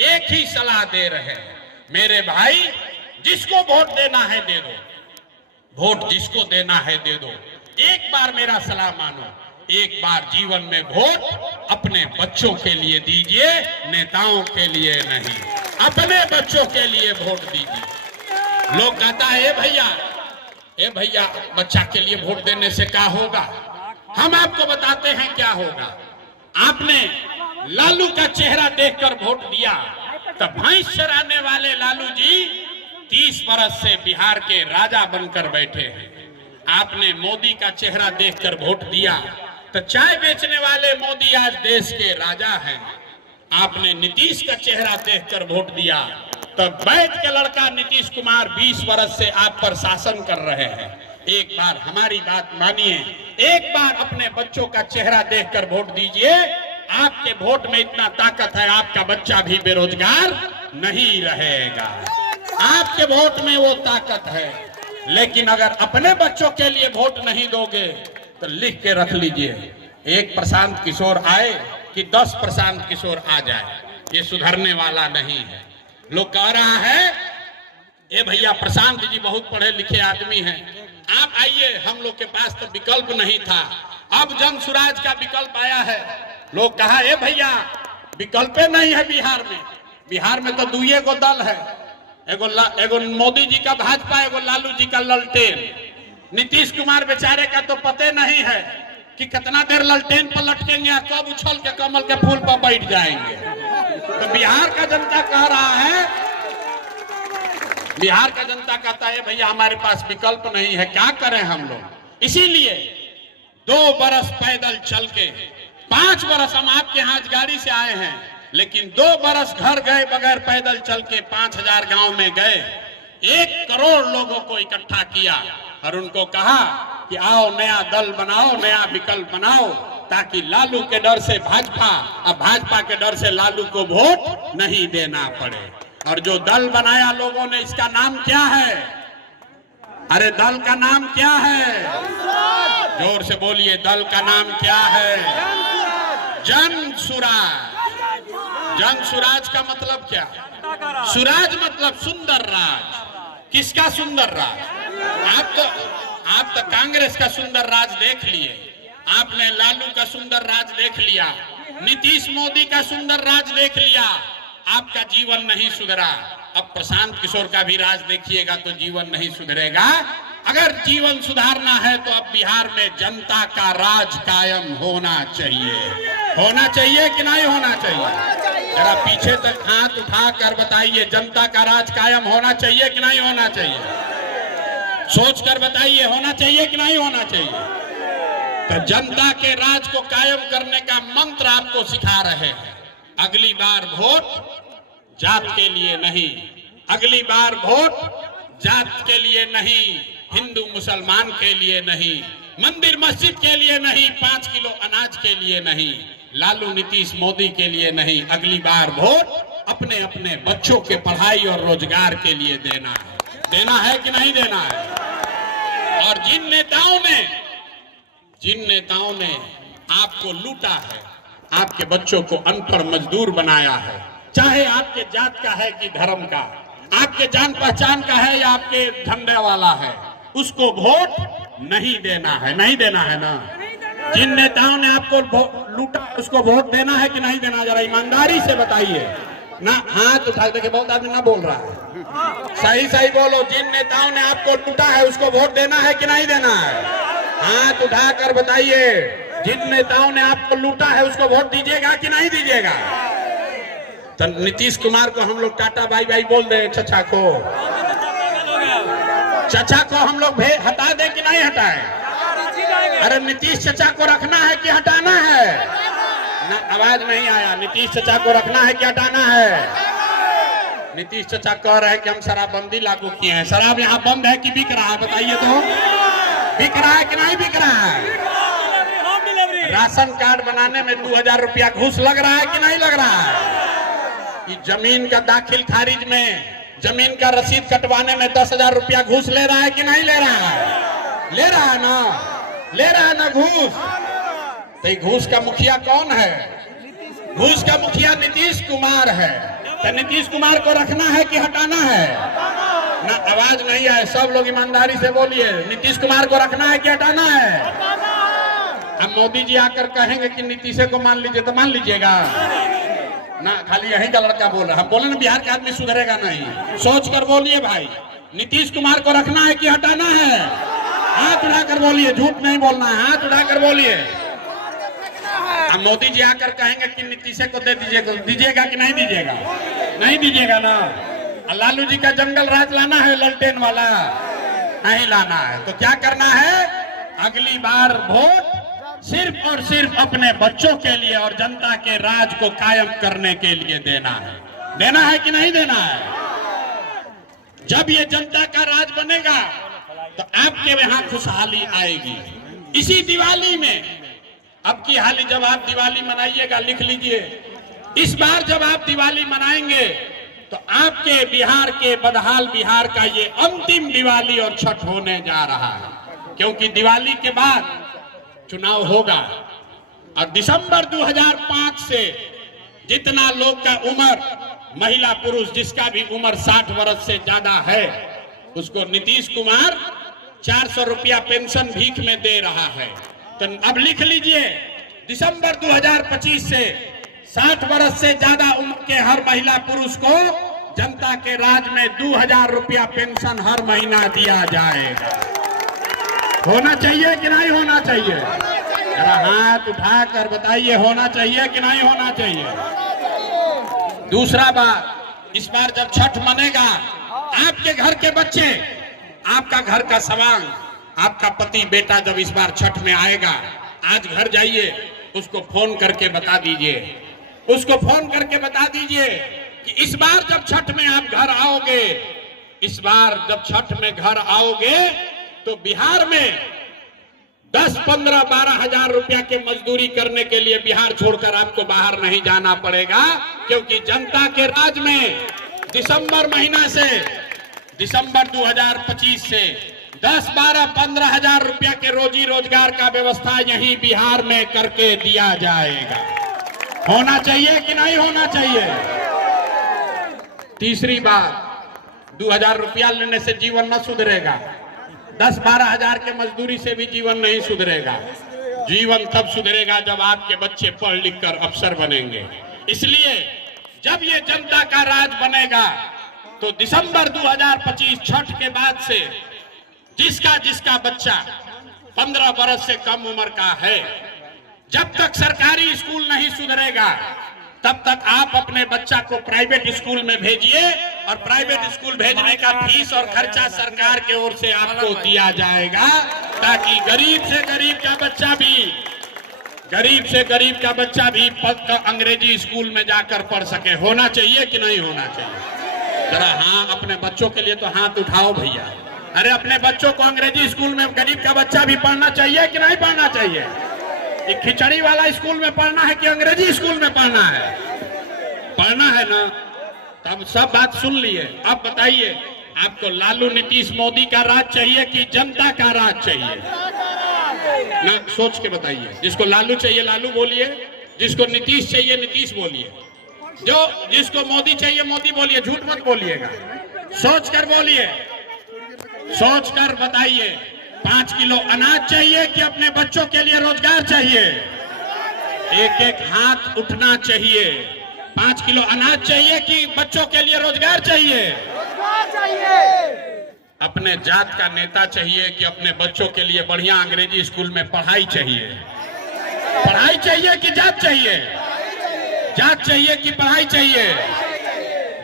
एक ही सलाह दे रहे हैं, मेरे भाई जिसको वोट देना है दे दो, वोट जिसको देना है दे दो। एक बार मेरा सलाह मानो, एक बार जीवन में वोट अपने बच्चों के लिए दीजिए, नेताओं के लिए नहीं, अपने बच्चों के लिए वोट दीजिए। लोग कहता है ए भैया बच्चा के लिए वोट देने से क्या होगा? हम आपको बताते हैं क्या होगा। आपने लालू का चेहरा देखकर वोट दिया तो भैंस चराने वाले लालू जी 30 बरस से बिहार के राजा बनकर बैठे हैं। आपने मोदी का चेहरा देखकर वोट दिया तो चाय बेचने वाले मोदी आज देश के राजा हैं। आपने नीतीश का चेहरा देखकर वोट दिया तो वैद्य के लड़का नीतीश कुमार 20 बरस से आप पर शासन कर रहे हैं। एक बार हमारी बात मानिए, एक बार अपने बच्चों का चेहरा देखकर वोट दीजिए। आपके वोट में इतना ताकत है, आपका बच्चा भी बेरोजगार नहीं रहेगा। आपके वोट में वो ताकत है। लेकिन अगर अपने बच्चों के लिए वोट नहीं दोगे तो लिख के रख लीजिए, एक प्रशांत किशोर आए कि 10 प्रशांत किशोर आ जाए, ये सुधरने वाला नहीं है। लोग कह रहा है ये भैया प्रशांत जी बहुत पढ़े लिखे आदमी हैं, आप आइए, हम लोग के पास तो विकल्प नहीं था, अब जन स्वराज का विकल्प आया है। लोग कहा ए भैया विकल्प नहीं है बिहार में तो दुए गो दल है, एगो मोदी जी का भाजपा, एगो लालू जी का ललटेन। नीतीश कुमार बेचारे का तो पते नहीं है कि कितना देर ललटेन पर लटकेंगे और कब उछल के कमल के फूल पर बैठ जाएंगे। तो बिहार का जनता कह रहा है, बिहार का जनता कहता है भैया हमारे पास विकल्प नहीं है, क्या करें हम लोग। इसीलिए 2 बरस पैदल चल के, 5 बरस हम आपके यहाँ गाड़ी से आए हैं, लेकिन 2 बरस घर गए बगैर पैदल चल के 5000 गांव में गए, 1 करोड़ लोगों को इकट्ठा किया और उनको कहा कि आओ नया दल बनाओ, नया विकल्प बनाओ, ताकि लालू के डर से भाजपा और भाजपा के डर से लालू को वोट नहीं देना पड़े। और जो दल बनाया लोगों ने, इसका नाम क्या है? अरे दल का नाम क्या है? जोर से बोलिए, दल का नाम क्या है? जन स्वराज। जन स्वराज का मतलब क्या? स्वराज मतलब सुंदर राज। किसका सुंदर राज? आप तो कांग्रेस का सुंदर राज देख लिए, आपने लालू का सुंदर राज देख लिया, नीतीश मोदी का सुंदर राज देख लिया, आपका जीवन नहीं सुधरा। अब प्रशांत किशोर का भी राज देखिएगा तो जीवन नहीं सुधरेगा। अगर जीवन सुधारना है तो अब बिहार में जनता का राज कायम होना चाहिए। होना चाहिए कि नहीं होना चाहिए? जरा पीछे तक हाथ उठा कर बताइए, जनता का राज कायम होना चाहिए कि नहीं होना चाहिए? सोच कर बताइए, होना चाहिए कि नहीं होना चाहिए? तो जनता के राज को कायम करने का मंत्र आपको सिखा रहे हैं। अगली बार वोट जात के लिए नहीं, अगली बार वोट जात के लिए नहीं, हिंदू मुसलमान के लिए नहीं, मंदिर मस्जिद के लिए नहीं, 5 किलो अनाज के लिए नहीं, लालू नीतीश मोदी के लिए नहीं, अगली बार वोट अपने अपने बच्चों के पढ़ाई और रोजगार के लिए देना है। देना है कि नहीं देना है? और जिन नेताओं ने आपको लूटा है, आपके बच्चों को अनपढ़ मजदूर बनाया है, चाहे आपके जात का है कि धर्म का, आपके जान पहचान का है या आपके धंधे वाला है, उसको वोट नहीं देना है। नहीं देना है ना? जिन नेताओं ने आपको लूटा उसको वोट देना है कि नहीं देना? जरा ईमानदारी से बताइए ना। हाथ उठा के, बहुत आदमी ना बोल रहा है, सही बोलो। जिन नेताओं ने आपको लूटा है उसको वोट देना है कि नहीं देना है? हाथ उठाकर बताइए, जिन नेताओं ने आपको लूटा है उसको वोट दीजिएगा कि नहीं दीजिएगा? तो नीतीश कुमार को हम लोग टाटा बाई बाई बोल दे, चचा को हम लोग हटा दे कि नहीं हटाए? अरे नीतीश चचा को रखना है कि हटाना है? ना, आवाज नहीं आया। नीतीश चचा को रखना है कि हटाना है? नीतीश चचा कह रहे हैं कि हम शराबबंदी लागू किए हैं। शराब यहाँ बंद है कि बिक रहा है? बताइए तो, बिक रहा है कि नहीं बिक रहा है? राशन कार्ड बनाने में 2000 रुपया घूस लग रहा है कि नहीं लग रहा है? कि जमीन का दाखिल खारिज में, जमीन का रसीद कटवाने में 10,000 रुपया घूस ले रहा है कि नहीं ले रहा है? ले रहा है ना? ले रहा है ना घूस? तो घूस का मुखिया कौन है? घूस का मुखिया नीतीश कुमार है। तो नीतीश कुमार को रखना है कि हटाना है? ना आवाज नहीं आए, सब लोग ईमानदारी से बोलिए, नीतीश कुमार को रखना है कि हटाना है? अब मोदी जी आकर कहेंगे कि नीतीश को मान लीजिए, तो मान लीजिएगा ना? खाली यही का लड़का बोल रहा है। हम बोले ना बिहार का आदमी सुधरेगा नहीं, सोच कर बोलिए भाई, नीतीश कुमार को रखना है कि हटाना है? हाथ उठाकर बोलिए, झूठ नहीं बोलना है, हाथ उठाकर बोलिए। अब मोदी जी आकर कहेंगे कि नीतीश को दे दीजिएगा, दीजिएगा कि नहीं दीजिएगा? नहीं दीजिएगा ना? लालू जी का जंगल राज लाना है, ललटेन वाला नहीं लाना है। तो क्या करना है? अगली बार वोट सिर्फ और सिर्फ अपने बच्चों के लिए और जनता के राज को कायम करने के लिए देना है। देना है कि नहीं देना है? जब ये जनता का राज बनेगा तो आपके यहाँ खुशहाली आएगी। इसी दिवाली में, अब की हाली जब आप दिवाली मनाइएगा, लिख लीजिए, इस बार जब आप दिवाली मनाएंगे तो आपके बिहार के बदहाल बिहार का ये अंतिम दिवाली और छठ होने जा रहा है। क्योंकि दिवाली के बाद चुनाव होगा और दिसंबर 2005 से जितना लोग का उम्र, महिला पुरुष जिसका भी उम्र 60 वर्ष से ज्यादा है, उसको नीतीश कुमार 400 रुपया पेंशन भीख में दे रहा है। तो अब लिख लीजिए, दिसंबर 2025 से 60 वर्ष से ज्यादा उम्र के हर महिला पुरुष को जनता के राज में 2000 रुपया पेंशन हर महीना दिया जाएगा। होना चाहिए कि नहीं होना चाहिए? जरा हाथ उठाकर बताइए, होना चाहिए कि नहीं होना चाहिए? दूसरा बात, इस बार जब छठ मनेगा, आपके घर के बच्चे, आपका घर का सवांग, आपका पति बेटा जब इस बार छठ में आएगा, आज घर जाइए, उसको फोन करके बता दीजिए, उसको फोन करके बता दीजिए कि इस बार जब छठ में आप घर आओगे, इस बार जब छठ में घर आओगे तो बिहार में 10, 15, 12 हजार रुपया के मजदूरी करने के लिए बिहार छोड़कर आपको बाहर नहीं जाना पड़ेगा। क्योंकि जनता के राज में दिसंबर महीना से, दिसंबर 2025 से 10, 12, 15 हजार रुपया के रोजी रोजगार का व्यवस्था यही बिहार में करके दिया जाएगा। होना चाहिए कि नहीं होना चाहिए? तीसरी बात, 2000 रुपया लेने से जीवन न सुधरेगा, 10, 12 हजार के मजदूरी से भी जीवन नहीं सुधरेगा। जीवन तब सुधरेगा जब आपके बच्चे पढ़ लिख कर अफसर बनेंगे। इसलिए जब ये जनता का राज बनेगा तो दिसंबर 2025 छठ के बाद से जिसका जिसका बच्चा 15 बरस से कम उम्र का है, जब तक सरकारी स्कूल नहीं सुधरेगा तब तक आप अपने बच्चा को प्राइवेट स्कूल में भेजिए और प्राइवेट स्कूल भेजने का फीस और खर्चा सरकार की ओर से आपको दिया जाएगा, ताकि गरीब से गरीब का बच्चा भी, गरीब से गरीब का बच्चा भी अंग्रेजी स्कूल में जाकर पढ़ सके। होना चाहिए कि नहीं होना चाहिए? जरा हाँ, अपने बच्चों के लिए तो हाथ उठाओ भैया। अरे अपने बच्चों को अंग्रेजी स्कूल में गरीब का बच्चा भी पढ़ना चाहिए कि नहीं पढ़ना चाहिए? ये खिचड़ी वाला स्कूल में पढ़ना है कि अंग्रेजी स्कूल में पढ़ना है? पढ़ना है ना? तब सब बात सुन लिए। अब बताइए, आपको लालू नीतीश मोदी का राज चाहिए कि जनता का राज चाहिए? ना सोच के बताइए। जिसको लालू चाहिए लालू बोलिए, जिसको नीतीश चाहिए नीतीश बोलिए, जिसको मोदी चाहिए मोदी बोलिए, झूठ मत बोलिएगा, सोच कर बोलिए, सोच कर बताइए। 5 किलो अनाज चाहिए कि अपने बच्चों के लिए रोजगार चाहिए? एक एक हाथ उठना चाहिए। 5 किलो अनाज चाहिए कि बच्चों के लिए रोजगार चाहिए? अपने जात का नेता चाहिए कि अपने बच्चों के लिए बढ़िया अंग्रेजी स्कूल में पढ़ाई चाहिए? पढ़ाई चाहिए कि जात चाहिए? जात चाहिए कि पढ़ाई चाहिए?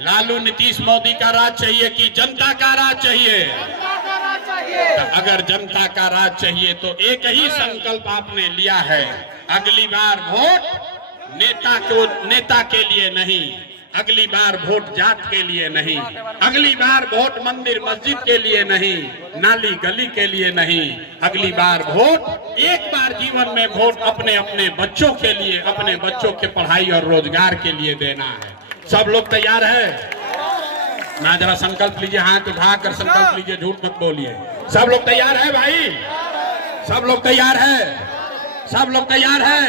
लालू नीतीश मोदी का राज चाहिए कि जनता का राज चाहिए? तो अगर जनता का राज चाहिए तो एक ही संकल्प आपने लिया है, अगली बार वोट नेता के लिए नहीं, अगली बार वोट जात के लिए नहीं, अगली बार वोट मंदिर मस्जिद के लिए नहीं, नाली गली के लिए नहीं, अगली बार वोट, एक बार जीवन में वोट अपने अपने बच्चों के लिए, अपने बच्चों के पढ़ाई और रोजगार के लिए देना है। सब लोग तैयार है? ना जरा संकल्प लीजिए, हाथ उठाकर संकल्प लीजिए, झूठ मत बोलिए। सब लोग तैयार है भाई? सब लोग तैयार है? सब लोग तैयार है?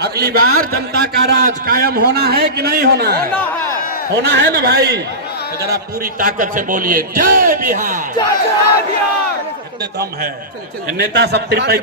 अगली बार जनता का राज कायम होना है कि नहीं होना है? होना है ना भाई? तो जरा पूरी ताकत से बोलिए जय बिहार। इतने दम है नेता सब 53